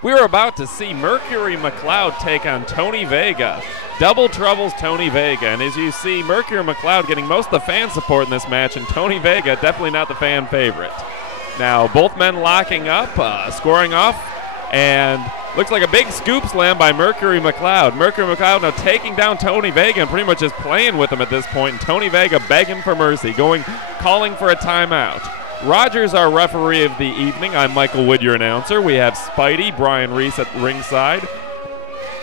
We're about to see Mercury McLoud take on Tony Vega. Double Trouble's Tony Vega. And as you see, Mercury McLoud getting most of the fan support in this match, and Tony Vega definitely not the fan favorite. Now, both men locking up, scoring off, and looks like a big scoop slam by Mercury McLoud. Mercury McLoud now taking down Tony Vega and pretty much just playing with him at this point. And Tony Vega begging for mercy, calling for a timeout. Roger's our referee of the evening. I'm Michael Wood, your announcer. We have Spidey, Brian Reese at ringside.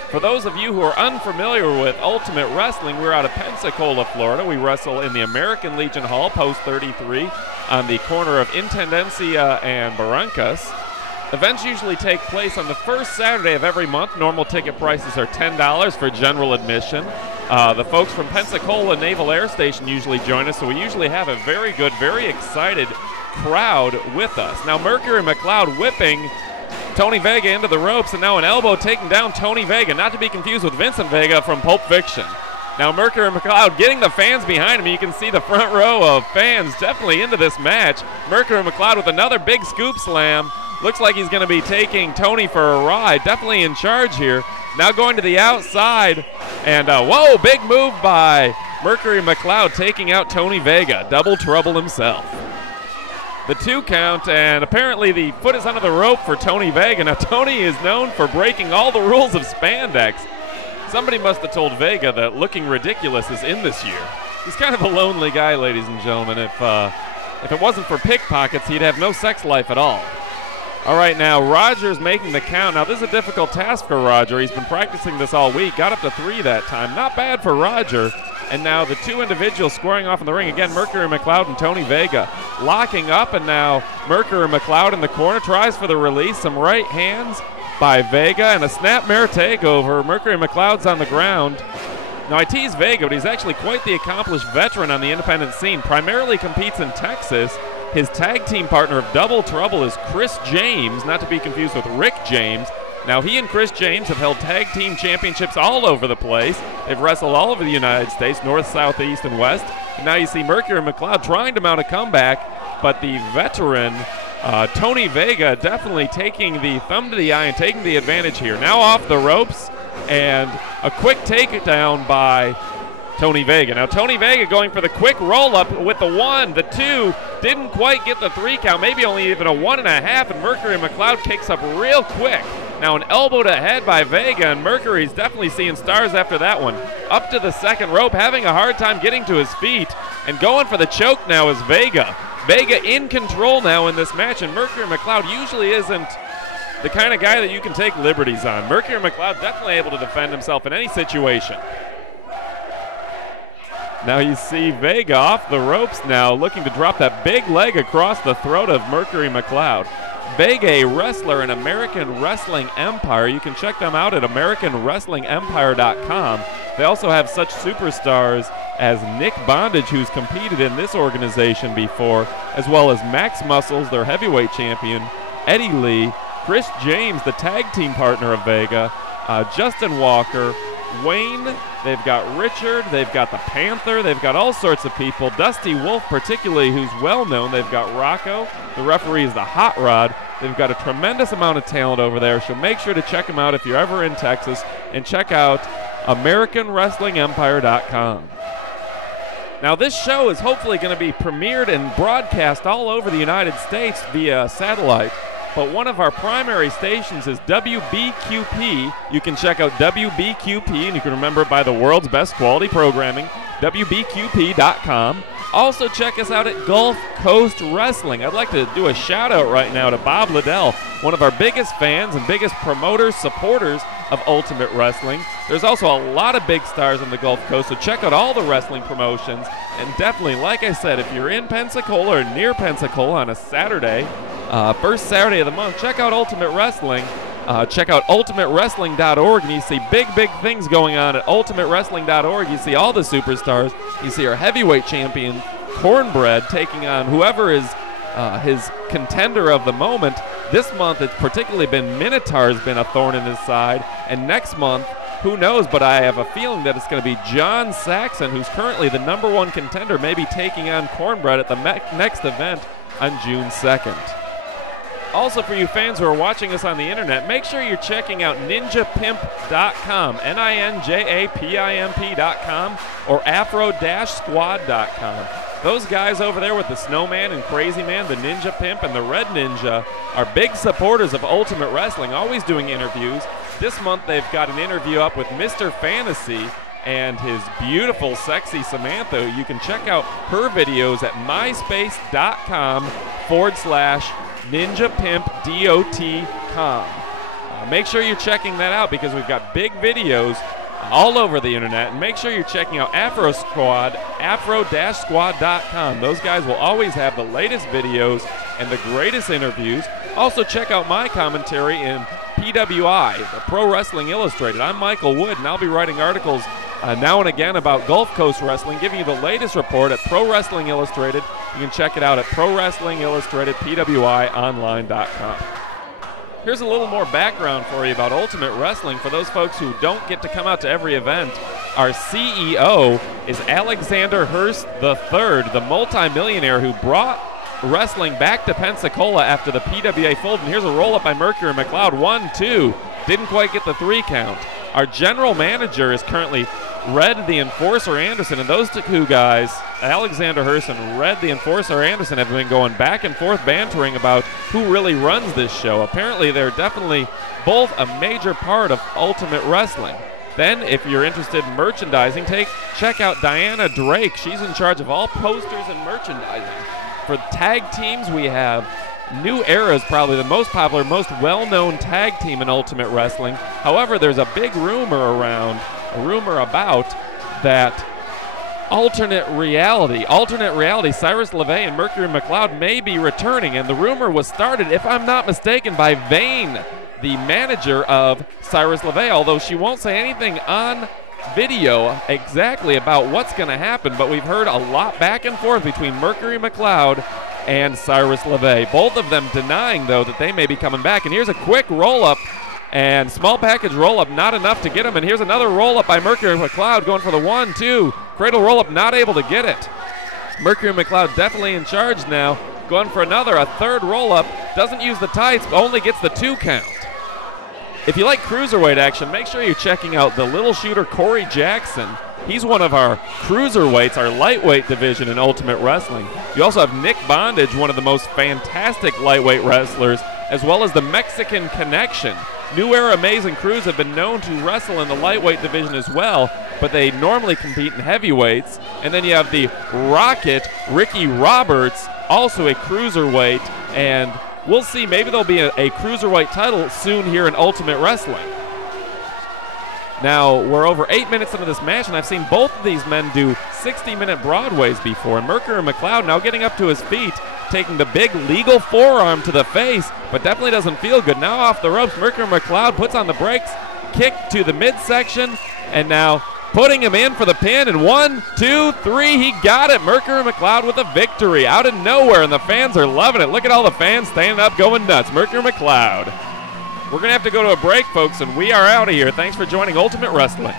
For those of you who are unfamiliar with Ultimate Wrestling, we're out of Pensacola, Florida. We wrestle in the American Legion Hall, post 33, on the corner of Intendencia and Barrancas. Events usually take place on the first Saturday of every month. Normal ticket prices are $10 for general admission. The folks from Pensacola Naval Air Station usually join us, so we usually have a very good, very excited crowd with us. Now Mercury McLoud whipping Tony Vega into the ropes, and now an elbow taking down Tony Vega, not to be confused with Vincent Vega from Pulp Fiction. Now Mercury McLoud getting the fans behind him. You can see the front row of fans definitely into this match. Mercury McLoud with another big scoop slam. Looks like he's going to be taking Tony for a ride. Definitely in charge here. Now going to the outside, and whoa, big move by Mercury McLoud taking out Tony Vega. Double Trouble himself. The 2 count, and apparently the foot is under the rope for Tony Vega. Now Tony is known for breaking all the rules of spandex. Somebody must have told Vega that looking ridiculous is in this year. He's kind of a lonely guy, ladies and gentlemen. If it wasn't for pickpockets, he'd have no sex life at all. All right, now Roger's making the count. Now this is a difficult task for Roger. He's been practicing this all week. Got up to 3 that time. Not bad for Roger. And now the 2 individuals squaring off in the ring. Again, Mercury McLoud and Tony Vega locking up. And now Mercury McLoud in the corner tries for the release. Some right hands by Vega and a snapmare takeover. Mercury McLeod's on the ground. Now I tease Vega, but he's actually quite the accomplished veteran on the independent scene. Primarily competes in Texas. His tag team partner of Double Trouble is Chris James, not to be confused with Rick James. Now, he and Chris James have held tag team championships all over the place. They've wrestled all over the United States, north, south, east, and west. And now you see Mercury McLoud trying to mount a comeback, but the veteran, Tony Vega, definitely taking the thumb to the eye and taking the advantage here. Now off the ropes, and a quick takedown by Tony Vega. Now Tony Vega going for the quick roll-up with the 1, the 2, didn't quite get the 3 count, maybe only even a 1.5, and Mercury McLoud kicks up real quick. Now an elbow to head by Vega, and Mercury's definitely seeing stars after that one. Up to the second rope, having a hard time getting to his feet, and going for the choke now is Vega. Vega in control now in this match, and Mercury McLoud usually isn't the kind of guy that you can take liberties on. Mercury McLoud definitely able to defend himself in any situation. Now you see Vega off the ropes now, looking to drop that big leg across the throat of Mercury McLoud. Vega, a wrestler in American Wrestling Empire. You can check them out at AmericanWrestlingEmpire.com. They also have such superstars as Nick Bondage, who's competed in this organization before, as well as Max Muscles, their heavyweight champion, Eddie Lee, Chris James, the tag team partner of Vega, Justin Walker, Wayne, they've got Richard, they've got the Panther, they've got all sorts of people. Dusty Wolf particularly, who's well known. They've got Rocco, the referee is the Hot Rod. They've got a tremendous amount of talent over there, so make sure to check them out if you're ever in Texas, and check out AmericanWrestlingEmpire.com. Now this show is hopefully going to be premiered and broadcast all over the United States via satellite. But one of our primary stations is WBQP. You can check out WBQP, and you can remember it by the world's best quality programming, WBQP.com. Also check us out at Gulf Coast Wrestling. I'd like to do a shout out right now to Bob Liddell, one of our biggest fans and biggest promoters, supporters of Ultimate Wrestling. There's also a lot of big stars on the Gulf Coast, so check out all the wrestling promotions. And definitely, like I said, if you're in Pensacola or near Pensacola on a Saturday, first Saturday of the month, check out Ultimate Wrestling. Check out ultimatewrestling.org, and you see big things going on at ultimatewrestling.org. You see all the superstars. You see our heavyweight champion, Cornbread, taking on whoever is his contender of the moment. This month, it's particularly been Minotaur's been a thorn in his side, and next month, who knows, but I have a feeling that it's going to be John Saxon, who's currently the #1 contender, maybe taking on Cornbread at the next event on June 2nd. Also, for you fans who are watching us on the internet, make sure you're checking out ninjapimp.com, ninjapimp.com, or afro-squad.com. Those guys over there with the Snowman and Crazy Man, the Ninja Pimp, and the Red Ninja are big supporters of Ultimate Wrestling, always doing interviews. This month they've got an interview up with Mr. Fantasy and his beautiful, sexy Samantha. You can check out her videos at myspace.com/ninjapimpdot.com. Make sure you're checking that out because we've got big videos all over the internet. And make sure you're checking out Afro Squad, afro-squad.com. Those guys will always have the latest videos and the greatest interviews. Also check out my commentary in PWI, the Pro Wrestling Illustrated. I'm Michael Wood, and I'll be writing articles now and again about Gulf Coast Wrestling, giving you the latest report at Pro Wrestling Illustrated. You can check it out at Pro Wrestling Illustrated, PWIonline.com. Here's a little more background for you about Ultimate Wrestling. For those folks who don't get to come out to every event, our CEO is Alexander Hurst III, the multimillionaire who brought wrestling back to Pensacola after the PWA fold. And here's a roll-up by Mercury McLoud. 1, 2. Didn't quite get the 3 count. Our general manager is currently Red the Enforcer Anderson, and those two guys, Alexander Hurst and Red the Enforcer Anderson, have been going back and forth bantering about who really runs this show. Apparently they're definitely both a major part of Ultimate Wrestling. Then, if you're interested in merchandising, check out Diana Drake. She's in charge of all posters and merchandising. For tag teams, we have New Era is probably the most popular, most well-known tag team in Ultimate Wrestling. However, there's a big rumor about that Alternate Reality, Cyrus LeVay and Mercury McLoud may be returning, and the rumor was started, if I'm not mistaken, by Vane, the manager of Cyrus LeVay, although she won't say anything on video exactly about what's going to happen, but we've heard a lot back and forth between Mercury McLoud and Cyrus LeVay. Both of them denying, though, that they may be coming back. And here's a quick roll-up, and small package roll-up, not enough to get him. And here's another roll-up by Mercury McLoud going for the 1, 2. Cradle roll-up, not able to get it. Mercury McLoud definitely in charge now, going for a third roll-up. Doesn't use the tights, but only gets the 2 count. If you like cruiserweight action, make sure you're checking out the little shooter Corey Jackson. He's one of our cruiserweights, our lightweight division in Ultimate Wrestling. You also have Nick Bondage, one of the most fantastic lightweight wrestlers, as well as the Mexican Connection. New Era Amazing Crews have been known to wrestle in the lightweight division as well, but they normally compete in heavyweights. And then you have the Rocket, Ricky Roberts, also a cruiserweight, and we'll see, maybe there'll be a cruiserweight title soon here in Ultimate Wrestling. Now, we're over 8 minutes into this match, and I've seen both of these men do 60-minute Broadways before. And Mercury McLoud now getting up to his feet, taking the big legal forearm to the face, but definitely doesn't feel good. Now off the ropes, Mercury McLoud puts on the brakes, kick to the midsection, and now putting him in for the pin. And 1, 2, 3, he got it. Mercury McLoud with a victory out of nowhere, and the fans are loving it. Look at all the fans standing up, going nuts. Mercury McLoud. We're going to have to go to a break, folks, and we are out of here. Thanks for joining Ultimate Wrestling.